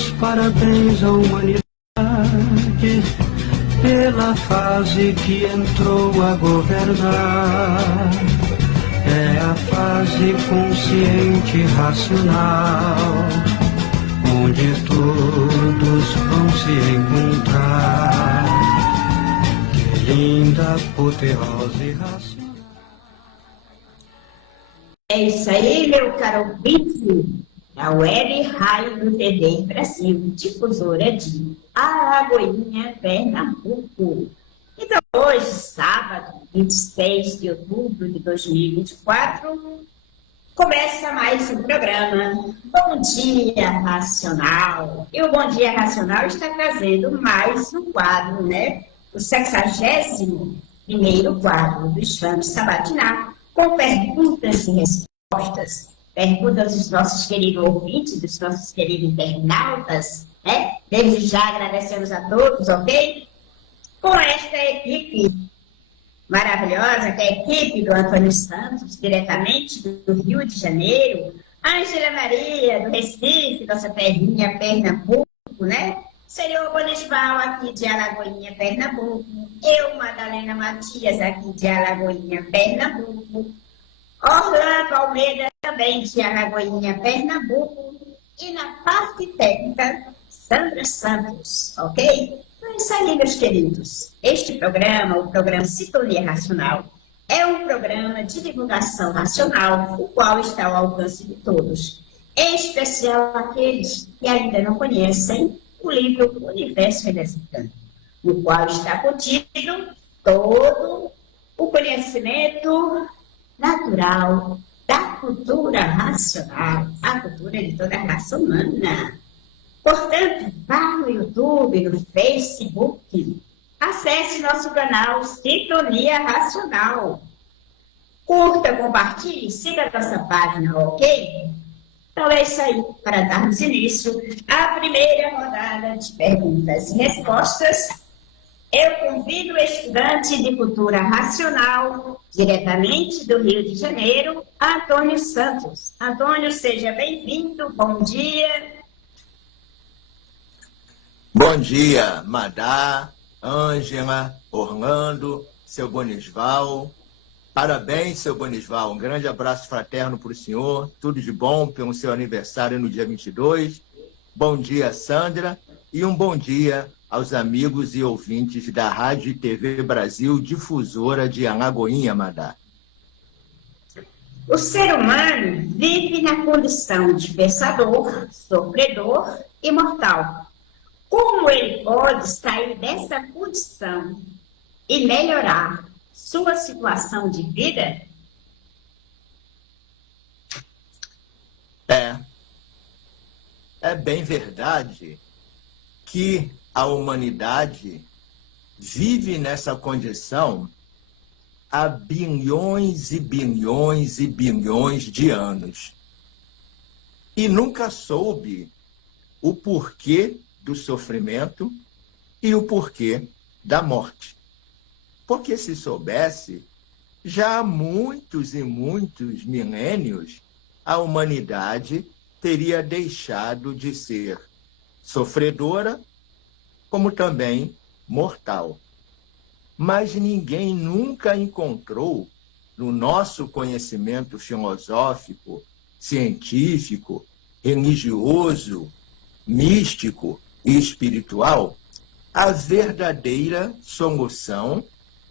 Meus parabéns à humanidade pela fase que entrou a governar. É a fase consciente e racional, onde todos vão se encontrar. Que linda apoteose racional. É isso aí, meu caro ouvinte, da Web Rádio do TV Brasil, difusora de Alagoinha, Pernambuco. Então, hoje, sábado, 26 de outubro de 2024, começa mais um programa Bom Dia Racional. E o Bom Dia Racional está trazendo mais um quadro, né? O 61º quadro do Exame Sabatinal, com perguntas e respostas. Perguntas dos nossos queridos ouvintes, dos nossos queridos internautas, né? Desde já agradecemos a todos, ok? Com esta equipe maravilhosa, que é a equipe do Antônio Santos, diretamente do Rio de Janeiro, Ângela Maria, do Recife, nossa terrinha Pernambuco, né? Senhor Bonisval, aqui de Alagoinha, Pernambuco. Eu, Madalena Matias, aqui de Alagoinha, Pernambuco. Orlando Almeida, também de Alagoinha, Pernambuco. E na parte técnica, Sandra Santos, ok? Então é isso aí, meus queridos. Este programa, o programa Sintonia Racional, é um programa de divulgação racional, o qual está ao alcance de todos. Em especial aqueles que ainda não conhecem o livro Universo Representante, no qual está contido todo o conhecimento natural da cultura racional, a cultura de toda a raça humana. Portanto, vá no YouTube, no Facebook, acesse nosso canal Sintonia Racional. Curta, compartilhe, siga a nossa página, ok? Então é isso aí, para darmos início à primeira rodada de perguntas e respostas. Eu convido o estudante de cultura racional, diretamente do Rio de Janeiro, Antônio Santos. Antônio, seja bem-vindo, bom dia. Bom dia, Madá, Ângela, Orlando, seu Bonisval. Parabéns, seu Bonisval. Um grande abraço fraterno para o senhor. Tudo de bom pelo seu aniversário no dia 22. Bom dia, Sandra. E um bom dia aos amigos e ouvintes da Rádio e TV Brasil, difusora de Alagoinha, Madá. O ser humano vive na condição de pensador, sofredor e mortal. Como ele pode sair dessa condição e melhorar sua situação de vida? É bem verdade que a humanidade vive nessa condição há bilhões e bilhões e bilhões de anos. E nunca soube o porquê do sofrimento e o porquê da morte. Porque se soubesse, já há muitos e muitos milênios, a humanidade teria deixado de ser sofredora, como também mortal. Mas ninguém nunca encontrou, no nosso conhecimento filosófico, científico, religioso, místico e espiritual, a verdadeira solução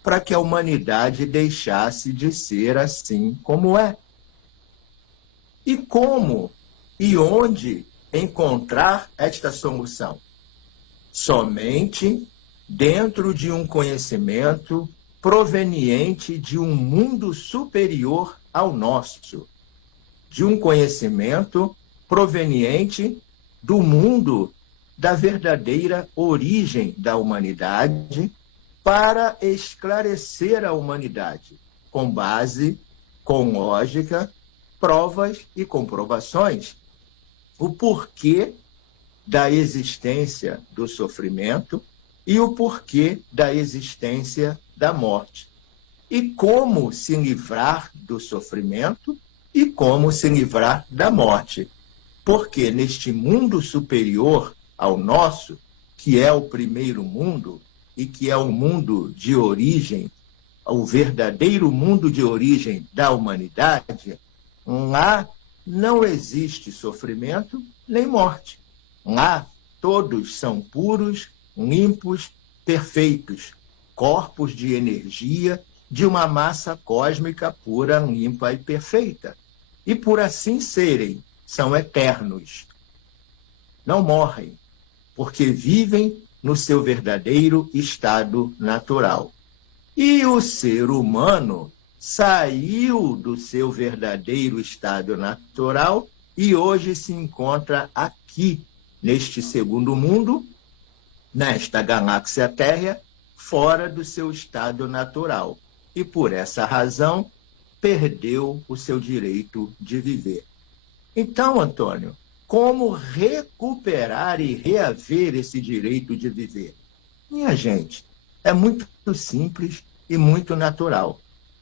para que a humanidade deixasse de ser assim como é. E como e onde encontrar esta solução? Somente dentro de um conhecimento proveniente de um mundo superior ao nosso, de um conhecimento proveniente do mundo da verdadeira origem da humanidade, para esclarecer a humanidade, com base, com lógica, provas e comprovações, o porquê da existência do sofrimento e o porquê da existência da morte, e como se livrar do sofrimento e como se livrar da morte. Porque neste mundo superior ao nosso, que é o primeiro mundo e que é o mundo de origem, o verdadeiro mundo de origem da humanidade, lá não existe sofrimento nem morte. Lá todos são puros, limpos, perfeitos, corpos de energia de uma massa cósmica pura, limpa e perfeita. E por assim serem, são eternos. Não morrem, porque vivem no seu verdadeiro estado natural. E o ser humano saiu do seu verdadeiro estado natural e hoje se encontra aqui, neste segundo mundo, nesta galáxia Terra, fora do seu estado natural. E por essa razão, perdeu o seu direito de viver. Então, Antônio, como recuperar e reaver esse direito de viver? Minha gente, é muito simples e muito natural.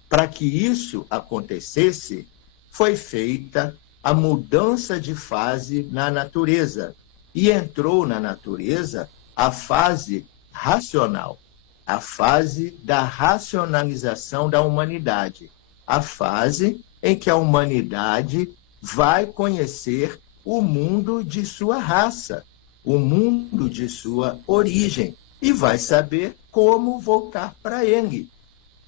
Para que isso acontecesse, foi feita a mudança de fase na natureza. E entrou na natureza a fase racional, a fase da racionalização da humanidade, a fase em que a humanidade vai conhecer o mundo de sua raça, o mundo de sua origem, e vai saber como voltar para ele.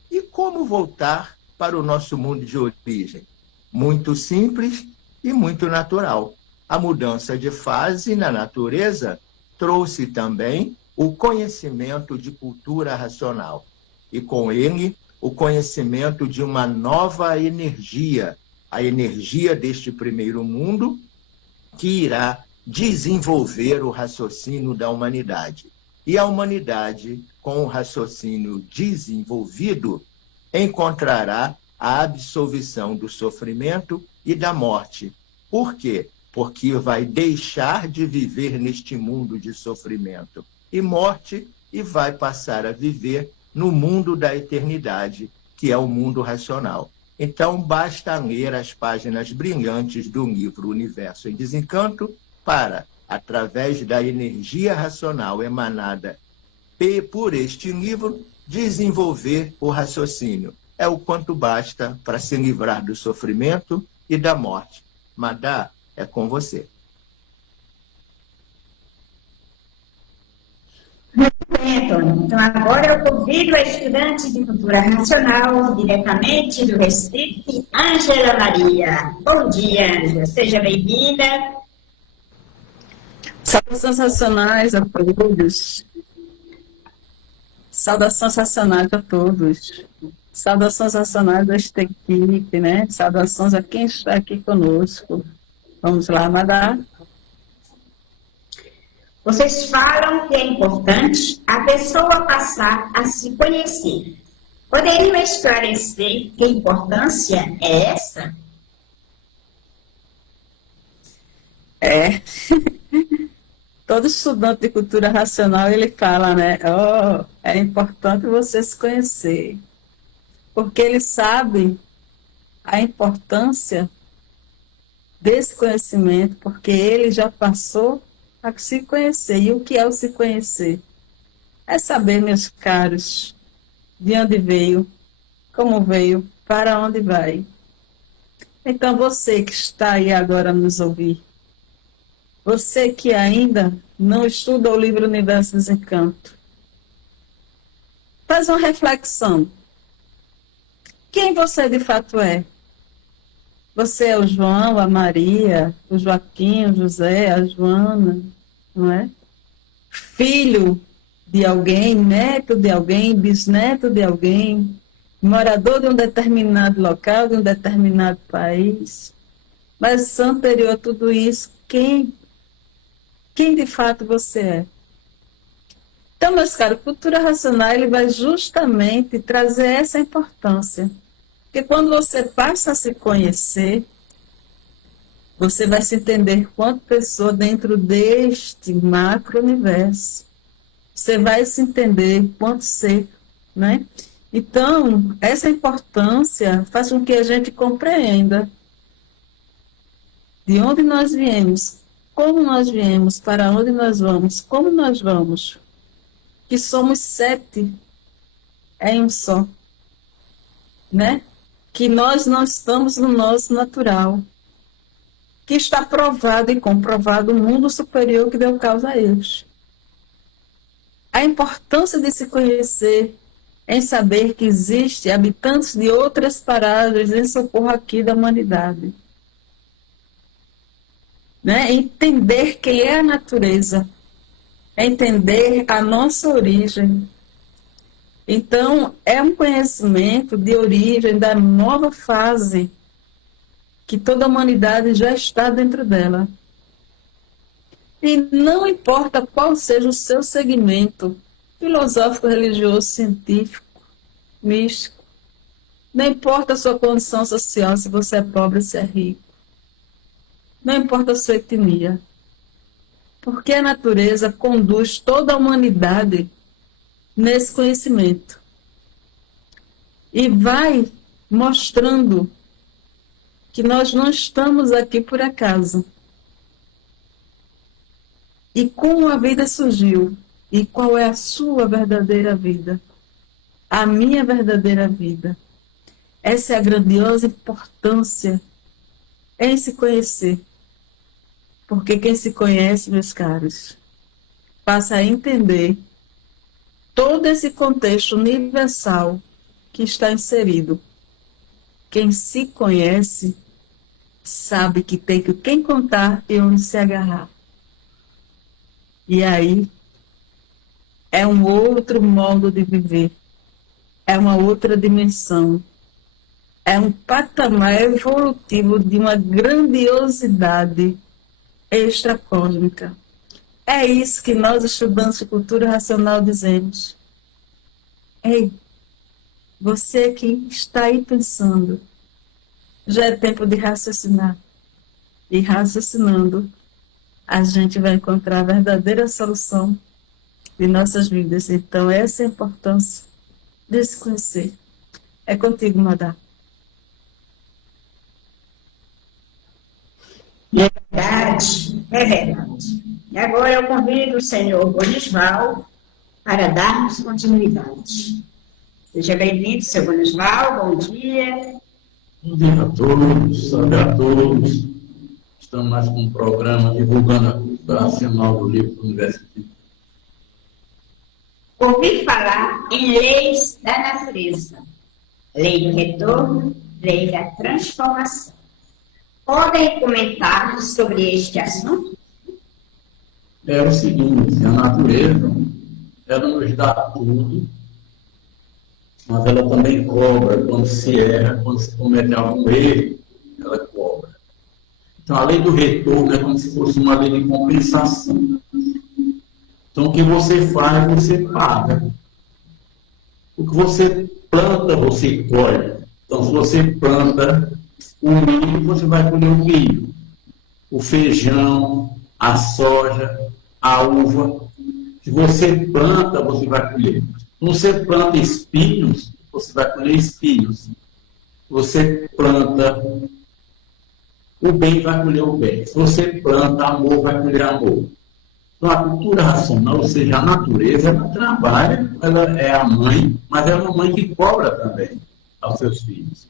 E como voltar para o nosso mundo de origem? Muito simples e muito natural. A mudança de fase na natureza trouxe também o conhecimento de cultura racional. E com ele, o conhecimento de uma nova energia, a energia deste primeiro mundo, que irá desenvolver o raciocínio da humanidade. E a humanidade, com o raciocínio desenvolvido, encontrará a absolvição do sofrimento e da morte. Por quê? Porque vai deixar de viver neste mundo de sofrimento e morte e vai passar a viver no mundo da eternidade, que é o mundo racional. Então, basta ler as páginas brilhantes do livro Universo em Desencanto para, através da energia racional emanada por este livro, desenvolver o raciocínio. É o quanto basta para se livrar do sofrimento e da morte. Madá, é com você. Muito bem, Antônio. Então, agora eu convido a estudante de cultura racional, diretamente do Recife, Ângela Maria. Bom dia, Ângela. Seja bem-vinda. Saudações racionais a todos. Saudações racionais a todos. Saudações racionais a esta equipe, né? Saudações a quem está aqui conosco. Vamos lá, Madá. Vocês falam que é importante a pessoa passar a se conhecer. Poderiam esclarecer que importância é essa? É. Todo estudante de cultura racional, ele fala, né? É importante você se conhecer. Porque ele sabe a importância desse conhecimento, porque ele já passou a se conhecer. E o que é o se conhecer? É saber, meus caros, de onde veio, como veio, para onde vai. Então, você que está aí agora a nos ouvir, você que ainda não estuda o livro Universo Desencanto, faz uma reflexão. Quem você de fato é? Você é o João, a Maria, o Joaquim, o José, a Joana, não é? Filho de alguém, neto de alguém, bisneto de alguém, morador de um determinado local, de um determinado país. Mas anterior a tudo isso, quem de fato você é? Então, meus caros, cultura racional ele vai justamente trazer essa importância. Porque quando você passa a se conhecer, você vai se entender quanto pessoa dentro deste macro-universo. Você vai se entender quanto ser, né? Então, essa importância faz com que a gente compreenda de onde nós viemos, como nós viemos, para onde nós vamos, como nós vamos, que somos 7 em um só, né? Que nós não estamos no nosso natural, que está provado e comprovado o mundo superior que deu causa a eles. A importância de se conhecer, em saber que existem habitantes de outras paragens em socorro aqui da humanidade. Né? Entender quem é a natureza, entender a nossa origem. Então, é um conhecimento de origem da nova fase que toda a humanidade já está dentro dela. E não importa qual seja o seu segmento, filosófico, religioso, científico, místico, não importa a sua condição social, se você é pobre, se é rico, não importa a sua etnia, porque a natureza conduz toda a humanidade nesse conhecimento e vai mostrando que nós não estamos aqui por acaso. E como a vida surgiu, e qual é a sua verdadeira vida, a minha verdadeira vida. Essa é a grandiosa importância em se conhecer. Porque quem se conhece, meus caros, passa a entender todo esse contexto universal que está inserido. Quem se conhece sabe que tem que quem contar e onde se agarrar. E aí é um outro modo de viver, é uma outra dimensão, é um patamar evolutivo de uma grandiosidade extracósmica. É isso que nós, estudantes de cultura racional, dizemos. Ei, você que está aí pensando, já é tempo de raciocinar. E raciocinando, a gente vai encontrar a verdadeira solução de nossas vidas. Então, essa é a importância de se conhecer. É contigo, Madá. É verdade, é verdade. E agora eu convido o senhor Bonisval para darmos continuidade. Seja bem-vindo, senhor Bonisval, bom dia. Bom dia a todos, salve a todos. Estamos mais com um programa divulgando a cultura racional do livro do Universidade. Ouvi falar em leis da natureza, lei do retorno, lei da transformação. Podem comentar sobre este assunto? É o seguinte, a natureza, ela nos dá tudo, mas ela também cobra quando se erra, quando se comete algum erro, ela cobra. Então, a lei do retorno é como se fosse uma lei de compensação. Então, o que você faz, você paga. O que você planta, você colhe. Então, se você planta o milho, você vai colher o milho. O feijão, a soja, a uva. Se você planta, você vai colher. Se você planta espinhos, você vai colher espinhos. Se você planta o bem, vai colher o bem. Se você planta amor, vai colher amor. Então, a cultura racional, ou seja, a natureza, ela trabalha, ela é a mãe, mas é uma mãe que cobra também aos seus filhos.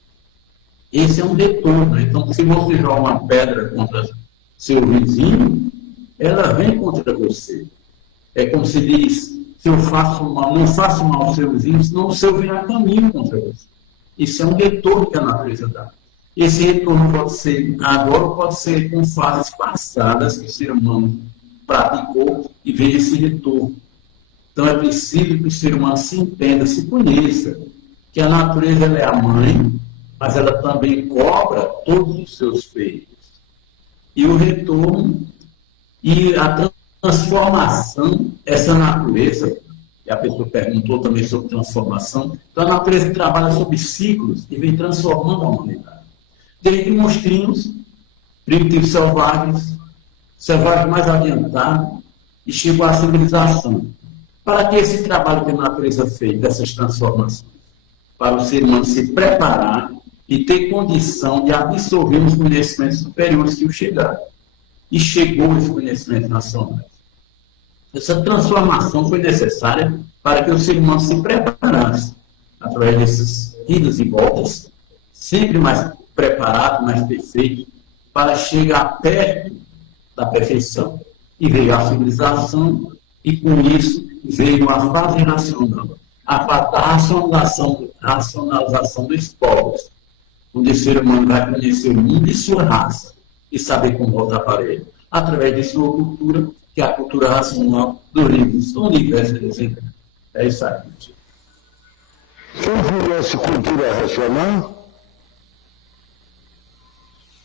Esse é um retorno. Então, se você joga uma pedra contra seu vizinho, ela vem contra você. É como se diz, se eu faço mal, não faço mal ao seu vizinho, senão o seu virá caminho contra você. Isso é um retorno que a natureza dá. Esse retorno pode ser agora, pode ser com fases passadas que o ser humano praticou e veja esse retorno. Então é preciso que o ser humano se entenda, se conheça, que a natureza ela é a mãe, mas ela também cobra todos os seus feitos. E o retorno e a transformação, essa natureza, e a pessoa perguntou também sobre transformação, então a natureza trabalha sobre ciclos e vem transformando a humanidade. Desde monstrinhos, primitivos selvagens mais adiantados, e chegou à civilização. Para que esse trabalho que a natureza fez, dessas transformações? Para o ser humano se preparar e ter condição de absorver os conhecimentos superiores que o chegaram. e chegou esse conhecimento racional. Essa transformação foi necessária para que o ser humano se preparasse, através dessas idas e voltas, sempre mais preparado, mais perfeito, para chegar perto da perfeição. E veio a civilização, e com isso veio a fase racional, a fase da racionalização dos povos, onde o ser humano vai conhecer o mundo e sua raça, e saber como voltar para ele, através de sua cultura, que é a cultura racional dos livros do universo desenhado. É isso aí, gente. Quem conhece cultura racional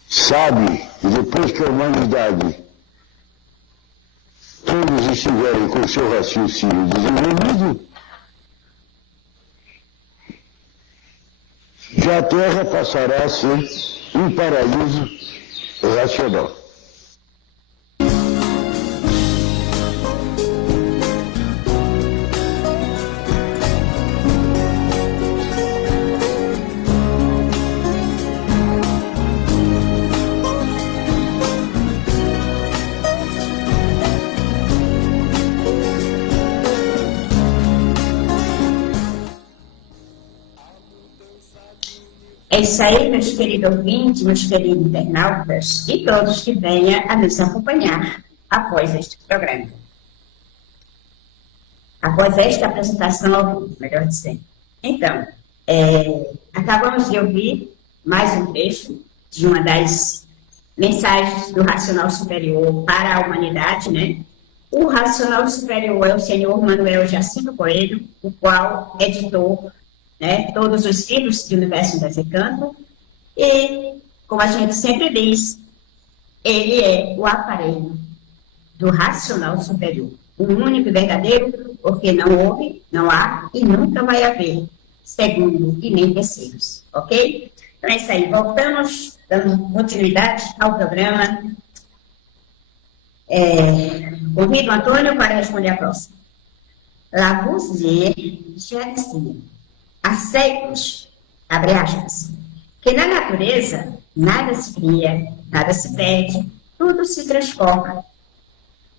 sabe que depois que a humanidade todos estiverem com seu raciocínio desenvolvido, já a Terra passará a ser um paraíso racional. É isso aí, meus queridos ouvintes, meus queridos internautas e todos que venham a nos acompanhar após este programa. Após esta apresentação, melhor dizendo. Então, acabamos de ouvir mais um trecho de uma das mensagens do Racional Superior para a humanidade, né? O Racional Superior é o senhor Manuel Jacinto Coelho, o qual editou, né, todos os livros de Universo Desencanto, e, como a gente sempre diz, ele é o aparelho do Racional Superior, o único e verdadeiro, porque não houve, não há e nunca vai haver segundo e nem terceiros, ok? Então é isso aí, voltamos, dando continuidade ao programa. Convido o Antônio para responder a próxima. Lavoisier já dizia, há séculos, abre aspas, que na natureza nada se cria, nada se perde, tudo se transforma.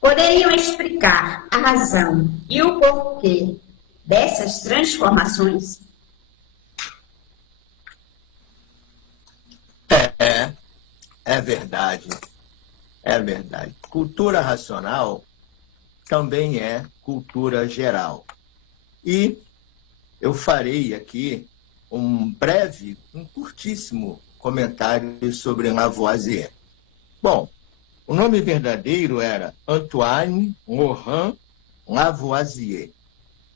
Poderiam explicar a razão e o porquê dessas transformações? É verdade. É verdade. Cultura racional também é cultura geral. E eu farei aqui um curtíssimo comentário sobre Lavoisier. Bom, o nome verdadeiro era Antoine Laurent Lavoisier.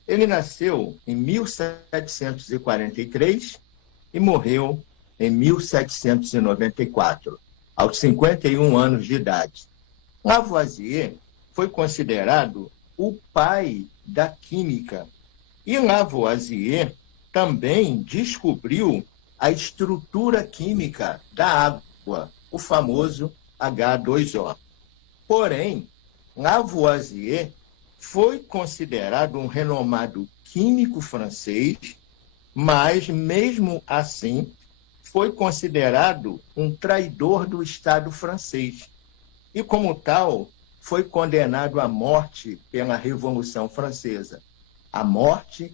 Ele nasceu em 1743 e morreu em 1794, aos 51 anos de idade. Lavoisier foi considerado o pai da química. E Lavoisier também descobriu a estrutura química da água, o famoso H2O. Porém, Lavoisier foi considerado um renomado químico francês, mas, mesmo assim, foi considerado um traidor do Estado francês. E, como tal, foi condenado à morte pela Revolução Francesa. A morte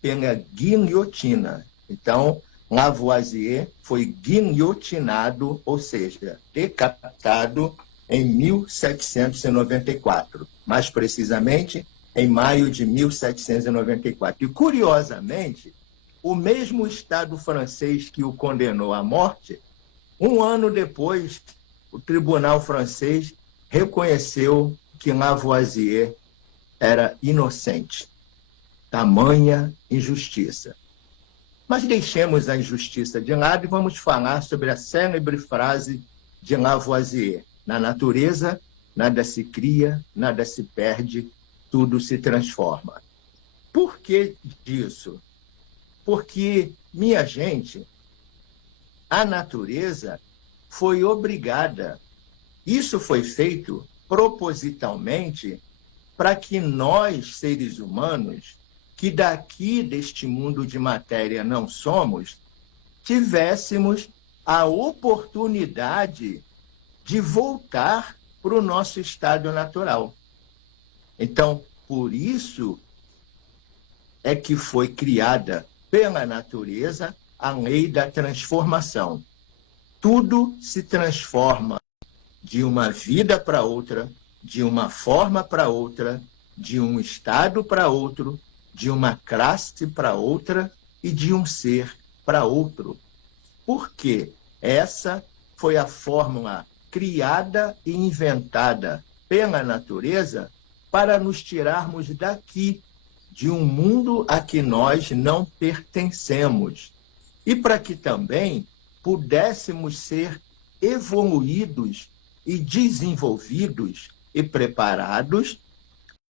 pela guilhotina. Então, Lavoisier foi guilhotinado, ou seja, decapitado em 1794, mais precisamente em maio de 1794. E, curiosamente, o mesmo Estado francês que o condenou à morte, um ano depois, o tribunal francês reconheceu que Lavoisier era inocente. Tamanha injustiça. Mas deixemos a injustiça de lado e vamos falar sobre a célebre frase de Lavoisier: na natureza, nada se cria, nada se perde, tudo se transforma. Por que disso? Porque, minha gente, a natureza foi obrigada, isso foi feito propositalmente para que nós, seres humanos, que daqui deste mundo de matéria não somos, tivéssemos a oportunidade de voltar para o nosso estado natural. Então, por isso é que foi criada pela natureza a lei da transformação. Tudo se transforma de uma vida para outra, de uma forma para outra, de um estado para outro, de uma classe para outra e de um ser para outro. Porque essa foi a fórmula criada e inventada pela natureza para nos tirarmos daqui, de um mundo a que nós não pertencemos. E para que também pudéssemos ser evoluídos e desenvolvidos e preparados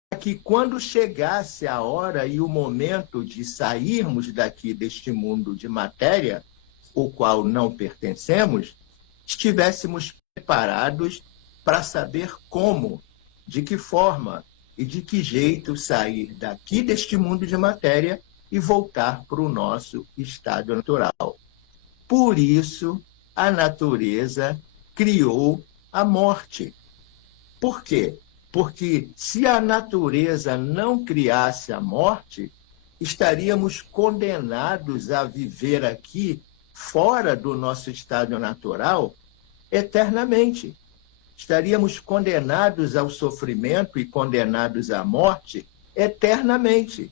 para que quando chegasse a hora e o momento de sairmos daqui deste mundo de matéria, o qual não pertencemos, estivéssemos preparados para saber como, de que forma e de que jeito sair daqui deste mundo de matéria e voltar para o nosso estado natural. Por isso, a natureza criou a morte. Por quê? Porque se a natureza não criasse a morte, estaríamos condenados a viver aqui, fora do nosso estado natural, eternamente. Estaríamos condenados ao sofrimento e condenados à morte eternamente.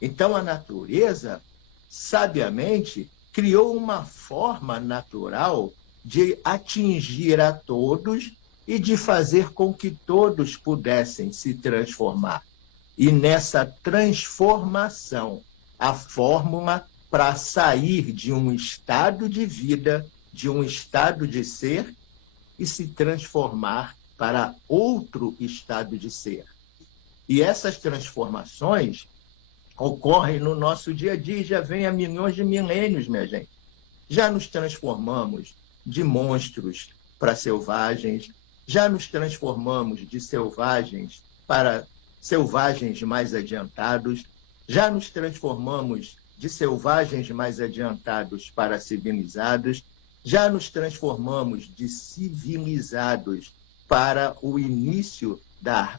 Então, a natureza, sabiamente, criou uma forma natural de atingir a todos e de fazer com que todos pudessem se transformar. E nessa transformação, a fórmula para sair de um estado de vida, de um estado de ser, e se transformar para outro estado de ser. E essas transformações ocorrem no nosso dia a dia, já vem há milhões de milênios, minha gente. Já nos transformamos de monstros para selvagens, já nos transformamos de selvagens para selvagens mais adiantados, já nos transformamos de selvagens mais adiantados para civilizados, já nos transformamos de civilizados para o início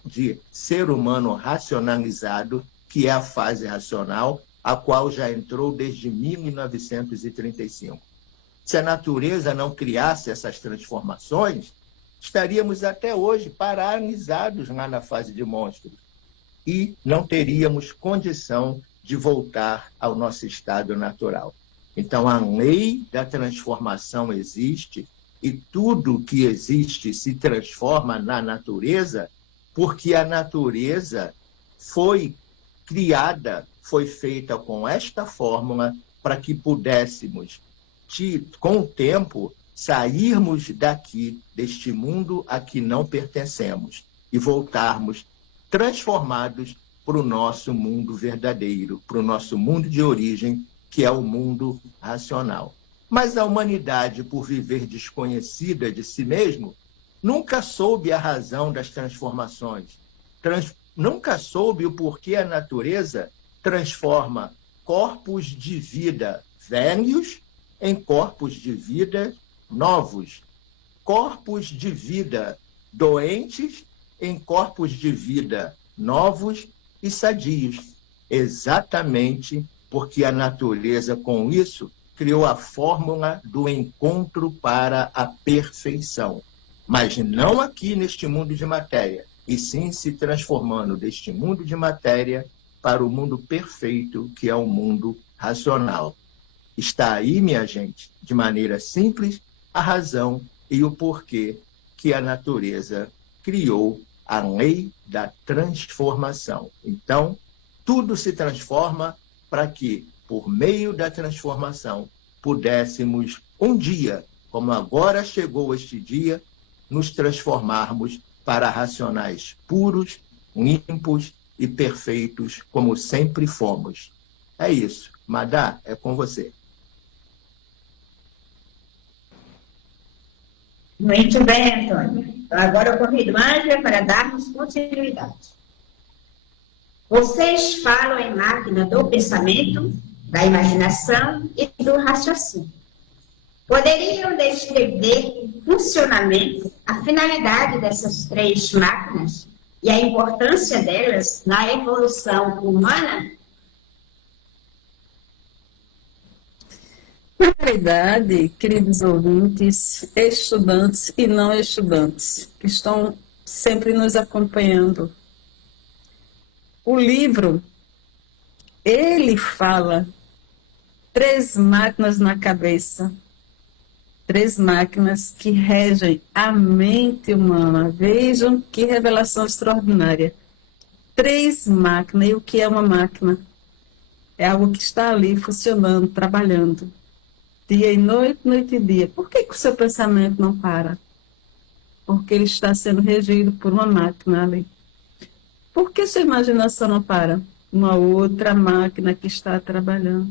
de ser humano racionalizado, que é a fase racional, a qual já entrou desde 1935. Se a natureza não criasse essas transformações, estaríamos até hoje paralisados lá na fase de monstros e não teríamos condição de voltar ao nosso estado natural. Então, a lei da transformação existe e tudo que existe se transforma na natureza, porque a natureza foi criada, foi feita com esta fórmula para que pudéssemos, com o tempo, sairmos daqui, deste mundo a que não pertencemos, e voltarmos transformados para o nosso mundo verdadeiro, para o nosso mundo de origem, que é o mundo racional. Mas a humanidade, por viver desconhecida de si mesmo, nunca soube a razão das transformações, nunca soube o porquê a natureza transforma corpos de vida velhos em corpos de vida novos, corpos de vida doentes em corpos de vida novos e sadios, exatamente porque a natureza, com isso, criou a fórmula do encontro para a perfeição. Mas não aqui neste mundo de matéria, e sim se transformando deste mundo de matéria para o mundo perfeito, que é o mundo racional. Está aí, minha gente, de maneira simples, a razão e o porquê que a natureza criou a lei da transformação. Então, tudo se transforma para que, por meio da transformação, pudéssemos um dia, como agora chegou este dia, nos transformarmos para racionais puros, limpos e perfeitos, como sempre fomos. É isso. Madá, é com você. Muito bem, Antônio. Então, agora eu convido Ângela para darmos continuidade. Vocês falam em máquina do pensamento, da imaginação e do raciocínio. Poderiam descrever o funcionamento, a finalidade dessas três máquinas e a importância delas na evolução humana? Na realidade, queridos ouvintes, estudantes e não estudantes, que estão sempre nos acompanhando, o livro, ele fala três máquinas na cabeça, três máquinas que regem a mente humana. Vejam que revelação extraordinária. Três máquinas. E o que é uma máquina? É algo que está ali funcionando, trabalhando. Dia e noite, noite e dia. Por que o seu pensamento não para? Porque ele está sendo regido por uma máquina ali. Por que sua imaginação não para? Uma outra máquina que está trabalhando.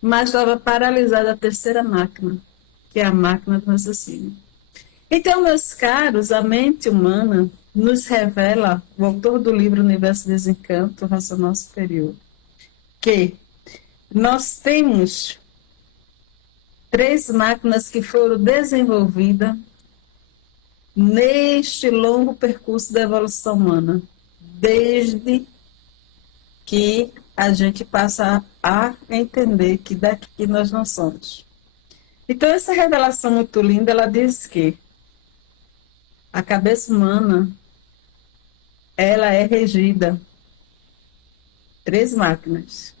Mas estava paralisada a terceira máquina, que é a máquina do raciocínio. Então, meus caros, a mente humana nos revela, o autor do livro Universo Desencanto, Racional Superior, que nós temos três máquinas que foram desenvolvidas neste longo percurso da evolução humana, desde que a gente passa a entender que daqui nós não somos. Então, essa revelação muito linda, ela diz que a cabeça humana, ela é regida três máquinas.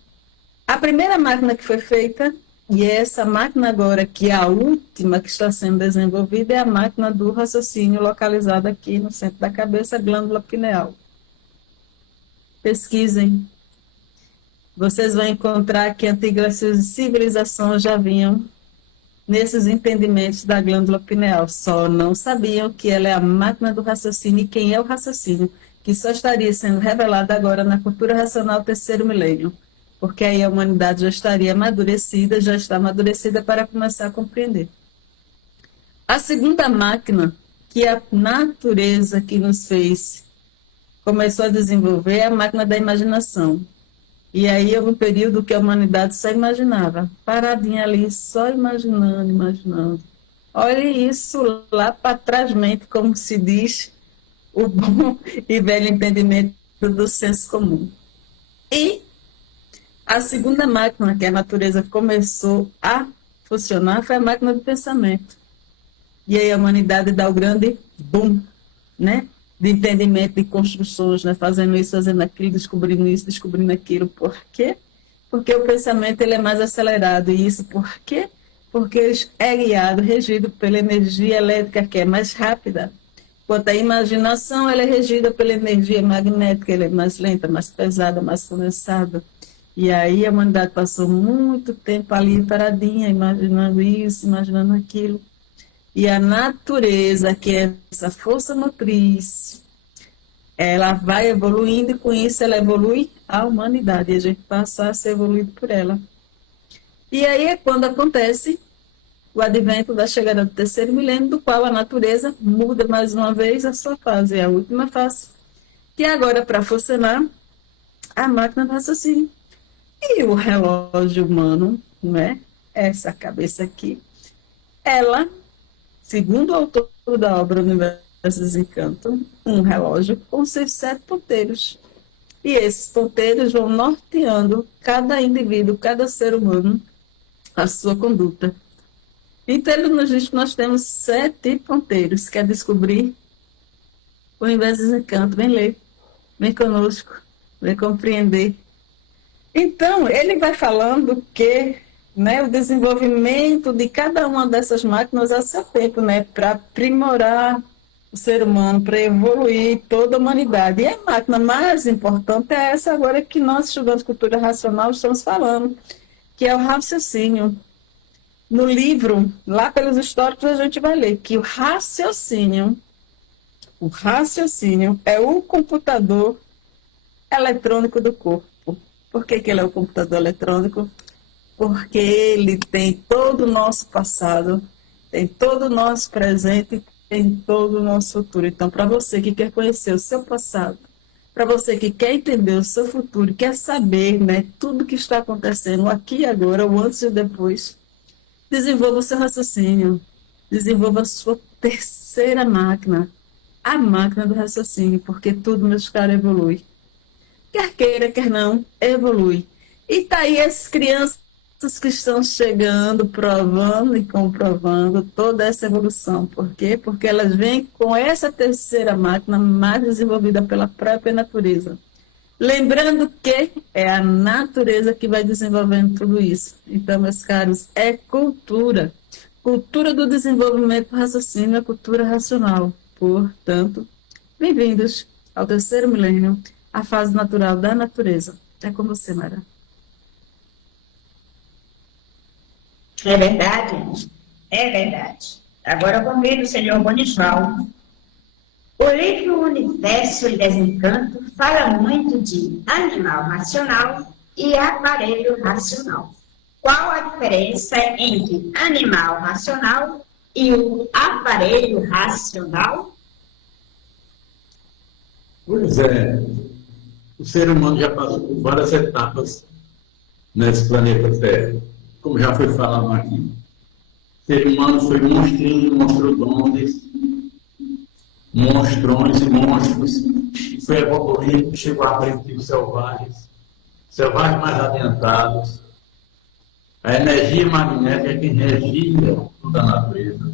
A primeira máquina que foi feita, e essa máquina agora, que é a última que está sendo desenvolvida, é a máquina do raciocínio, localizada aqui no centro da cabeça, a glândula pineal. Pesquisem. Vocês vão encontrar que antigas civilizações já vinham nesses entendimentos da glândula pineal. Só não sabiam que ela é a máquina do raciocínio e quem é o raciocínio, que só estaria sendo revelado agora na cultura racional terceiro milênio. Porque aí a humanidade já estaria amadurecida, já está amadurecida para começar a compreender. A segunda máquina, que a natureza que nos fez, começou a desenvolver, é a máquina da imaginação. E aí houve um período que a humanidade só imaginava, paradinha ali, só imaginando, imaginando. Olhe isso lá para trás mente, como se diz, o bom e velho entendimento do senso comum. E a segunda máquina que a natureza começou a funcionar foi a máquina do pensamento. E aí a humanidade dá o grande boom, né? De entendimento, de construções, né? Fazendo isso, fazendo aquilo, descobrindo isso, descobrindo aquilo. Por quê? Porque o pensamento ele é mais acelerado. E isso por quê? Porque ele é guiado, regido pela energia elétrica, que é mais rápida. Enquanto a imaginação ela é regida pela energia magnética, ela é mais lenta, mais pesada, mais condensada. E aí a humanidade passou muito tempo ali paradinha, imaginando isso, imaginando aquilo. E a natureza, que é essa força motriz, ela vai evoluindo e com isso ela evolui a humanidade. E a gente passa a ser evoluído por ela. E aí é quando acontece o advento da chegada do terceiro milênio, do qual a natureza muda mais uma vez a sua fase, a última fase. Que agora, para funcionar, a máquina do raciocínio. E o relógio humano, né? Essa cabeça aqui, ela, segundo o autor da obra Universo Desencanto, um relógio com seus 7 ponteiros. E esses ponteiros vão norteando cada indivíduo, cada ser humano, a sua conduta. Então, ele nos diz que nós temos 7 ponteiros. Quer descobrir? O Universo Desencanto, vem ler, vem conosco, vem compreender. Então, ele vai falando que, né, o desenvolvimento de cada uma dessas máquinas a seu tempo, né, para aprimorar o ser humano, para evoluir toda a humanidade. E a máquina mais importante é essa agora que nós, estudantes de cultura racional, estamos falando, que é o raciocínio. No livro, lá pelos históricos, a gente vai ler que o raciocínio é o computador eletrônico do corpo. Por que ele é o computador eletrônico? Porque ele tem todo o nosso passado, tem todo o nosso presente, tem todo o nosso futuro. Então, para você que quer conhecer o seu passado, para você que quer entender o seu futuro, quer saber, né, tudo que está acontecendo aqui e agora, o antes e o depois, Desenvolva o seu raciocínio, desenvolva a sua terceira máquina, a máquina do raciocínio, porque tudo, meus caros, evolui. Quer queira, quer não, evolui. E tá aí as crianças que estão chegando, provando e comprovando toda essa evolução. Por quê? Porque elas vêm com essa terceira máquina mais desenvolvida pela própria natureza. Lembrando que é a natureza que vai desenvolvendo tudo isso. Então, meus caros, é cultura. Cultura do desenvolvimento do raciocínio, é cultura racional. Portanto, bem-vindos ao terceiro milênio, a fase natural da natureza. É com você, Mara. É verdade, é verdade. Agora eu convido o senhor Bonisval. O livro Universo e Desencanto fala muito de animal racional e aparelho racional. Qual a diferença entre animal racional e o aparelho racional? Pois é, o ser humano já passou por várias etapas nesse planeta Terra, como já foi falado aqui. O ser humano foi monstrinho, monstrodontes, monstrões e monstros, e foi evoluindo, chegou a primitivos selvagens mais adiantados. A energia magnética é que regia toda a natureza.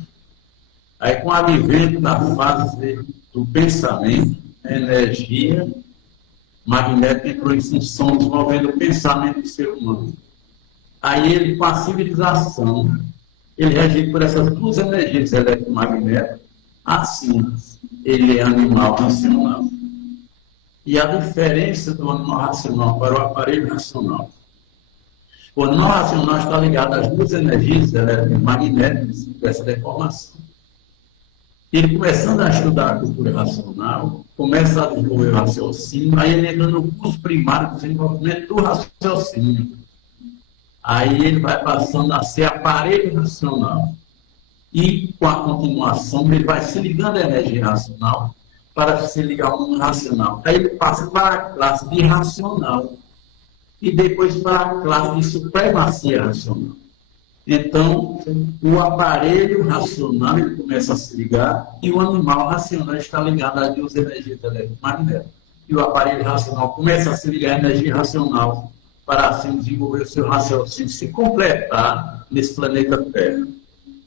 Aí, com o advento da fase do pensamento, a energia magnética entrou em função, desenvolvendo o pensamento do ser humano. Aí, ele, com a civilização, ele regido por essas duas energias eletromagnéticas, assim, ele é animal racional. E a diferença do animal racional para o aparelho racional. O animal racional está ligado às duas energias eletromagnéticas dessa deformação. Ele, começando a estudar a cultura racional, começa a desenvolver o raciocínio, aí ele entra no curso primário do desenvolvimento do raciocínio. Aí ele vai passando a ser aparelho racional. E, com a continuação, ele vai se ligando à energia racional para se ligar ao mundo racional. Aí ele passa para a classe de racional e depois para a classe de supremacia racional. Então, o aparelho racional ele começa a se ligar e o animal racional está ligado às duas energias eletromagnéticas. E o aparelho racional começa a se ligar à energia racional para assim desenvolver o seu raciocínio, se completar nesse planeta Terra.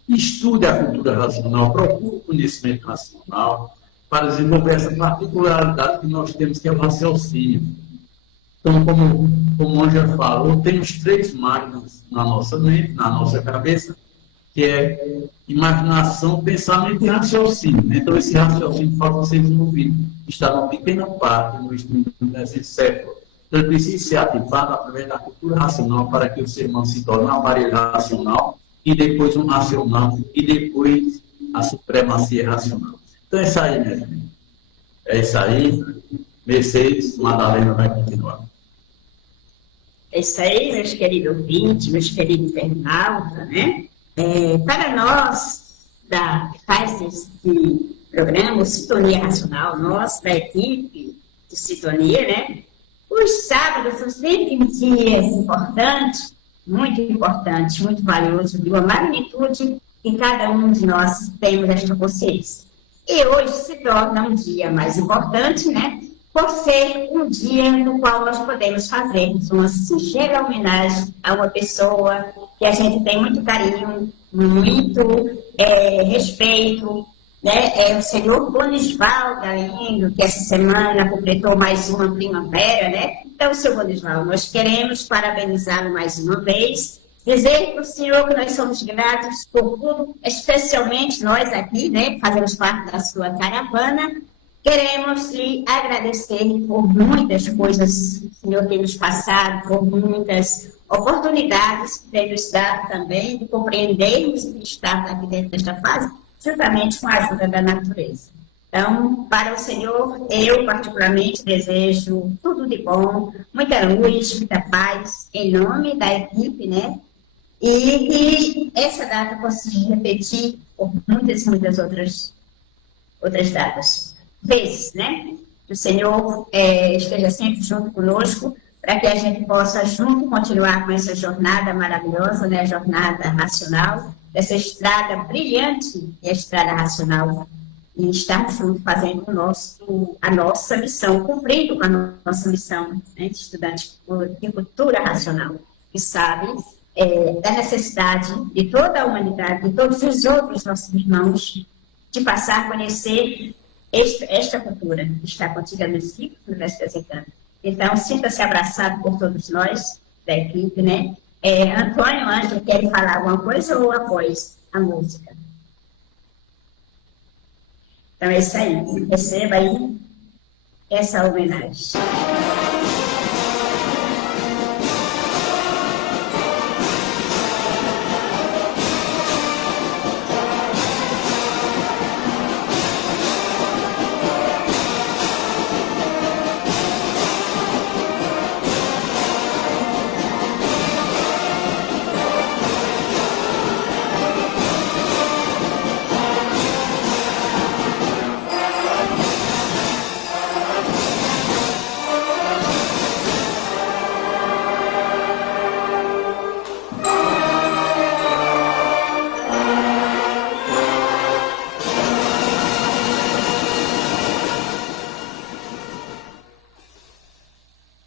Estude a cultura racional, procure o conhecimento racional para desenvolver essa particularidade que nós temos, que é o raciocínio. Então, como o Ângela falou, temos três máquinas na nossa mente, na nossa cabeça, que é imaginação, pensamento e raciocínio. Então, esse raciocínio pode ser desenvolvido. Está numa pequena parte no estudo desse século. Então, ele precisa ser ativado através da cultura racional para que o ser humano se torne um aparelho racional e depois um racional e depois a supremacia racional. Então, é isso aí, minha gente. É isso aí. Mercedes, Madalena vai continuar. É isso aí, meus queridos ouvintes, meus queridos internautas, né? Para nós, que faz esse programa, o Sintonia Racional, nós, da equipe de Sintonia, né? Os sábados são sempre dias importantes, muito valiosos, de uma magnitude que cada um de nós temos esta consciência. E hoje se torna um dia mais importante, né? Por ser um dia no qual nós podemos fazer uma singela homenagem a uma pessoa que a gente tem muito carinho, muito respeito, né? É o senhor Bonisval Galindo, que essa semana completou mais uma primavera, né? Então, senhor Bonisval, nós queremos parabenizá-lo mais uma vez, dizer para o senhor que nós somos gratos por tudo, especialmente nós aqui, né? Fazemos parte da sua caravana. Queremos lhe agradecer por muitas coisas que o senhor tem nos passado, por muitas oportunidades que tem nos dado também, de compreendermos e estar aqui dentro desta fase, juntamente com a ajuda da natureza. Então, para o senhor, eu particularmente desejo tudo de bom, muita luz, muita paz, em nome da equipe, né? E que essa data possa se repetir por muitas outras datas. Vezes, né? Que o Senhor esteja sempre junto conosco para que a gente possa junto continuar com essa jornada maravilhosa, né, a jornada racional, essa estrada brilhante, a estrada racional, e estar junto fazendo a nossa missão, cumprindo a nossa missão, né, de estudante de cultura racional, que sabe da necessidade de toda a humanidade, de todos os outros nossos irmãos, de passar a conhecer esta cultura que está contida no ciclo do Universo Encanto. Então, sinta-se abraçado por todos nós da equipe, né? Antônio, Ângelo, quer falar alguma coisa ou após a música? Então, é isso aí. Receba aí essa homenagem.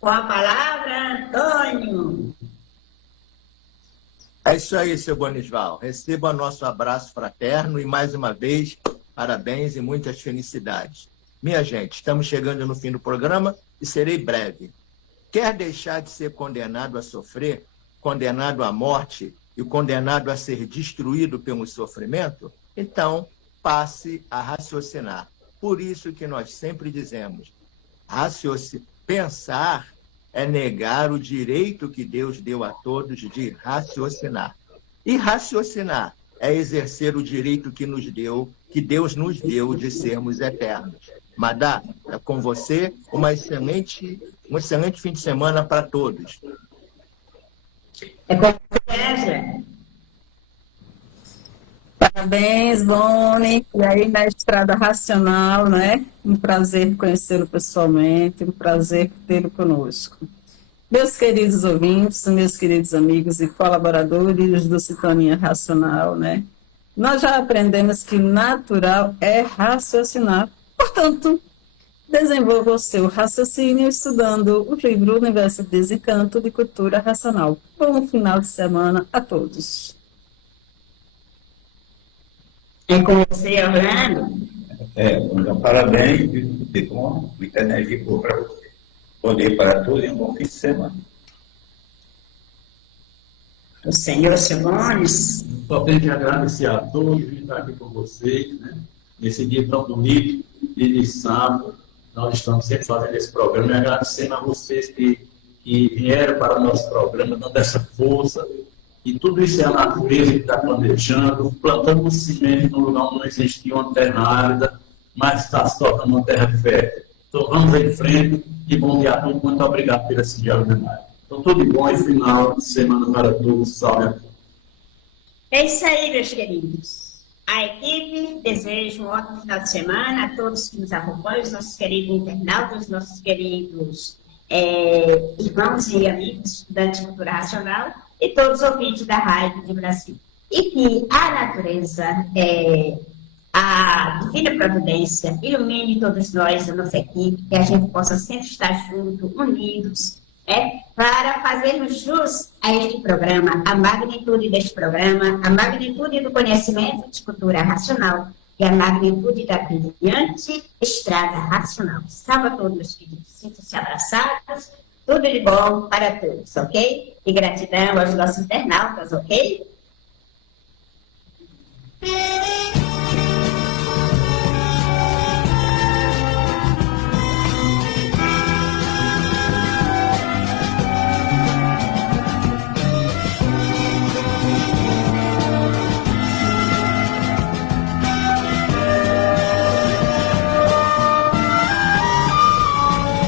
Com a palavra, Antônio. É isso aí, seu Bonisval. Receba nosso abraço fraterno e, mais uma vez, parabéns e muitas felicidades. Minha gente, estamos chegando no fim do programa e serei breve. Quer deixar de ser condenado a sofrer, condenado à morte e condenado a ser destruído pelo sofrimento? Então, passe a raciocinar. Por isso que nós sempre dizemos, pensar é negar o direito que Deus deu a todos de raciocinar. E raciocinar é exercer o direito que Deus nos deu de sermos eternos. Madá, é com você um excelente fim de semana para todos. É com você, Parabéns, Boni. E aí, na estrada racional, né? Um prazer conhecê-lo pessoalmente, um prazer tê-lo conosco. Meus queridos ouvintes, meus queridos amigos e colaboradores do Sintonia Racional, né? Nós já aprendemos que natural é raciocinar. Portanto, desenvolva o seu raciocínio estudando o livro Universo de Desencanto de Cultura Racional. Bom final de semana a todos. É com você, Orlando. Então, parabéns, de bom, muita energia boa para você. Poder para todos e um bom fim de semana. O senhor Simões. Só tenho que agradecer a todos por estar aqui com vocês, né? Nesse dia tão bonito, dia de sábado, nós estamos sempre fazendo esse programa e agradecendo a vocês que vieram para o nosso programa, dando essa força. E tudo isso é a natureza que está planejando, plantando o cimento num lugar onde não existia uma terra árida, mas está se tornando uma terra fértil. Então vamos em frente e bom dia a todos. Muito obrigado por esse dia ordinário. Então tudo de bom e final de semana para todos. Salve a todos. É isso aí, meus queridos. A equipe deseja um ótimo final de semana a todos que nos acompanham, os nossos queridos internautas, os nossos queridos irmãos e amigos, estudantes de cultura racional e todos os ouvintes da Rádio de Brasil. E que a natureza, a divina providência, ilumine todos nós, a nossa equipe, que a gente possa sempre estar juntos, unidos, para fazermos jus a este programa, a magnitude deste programa, a magnitude do conhecimento de cultura racional e a magnitude da brilhante estrada racional. Salve a todos, meus queridos. Sintam-se abraçados. Tudo de bom para todos, ok? E gratidão aos nossos internautas, ok?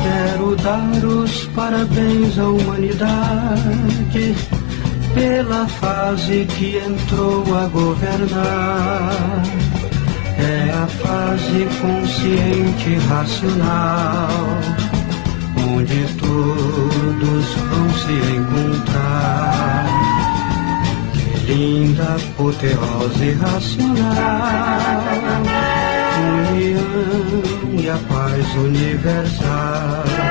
Quero dar os parabéns à humanidade pela fase que entrou a governar. É a fase consciente racional, onde todos vão se encontrar. Que linda apoteose racional, união e a paz universal.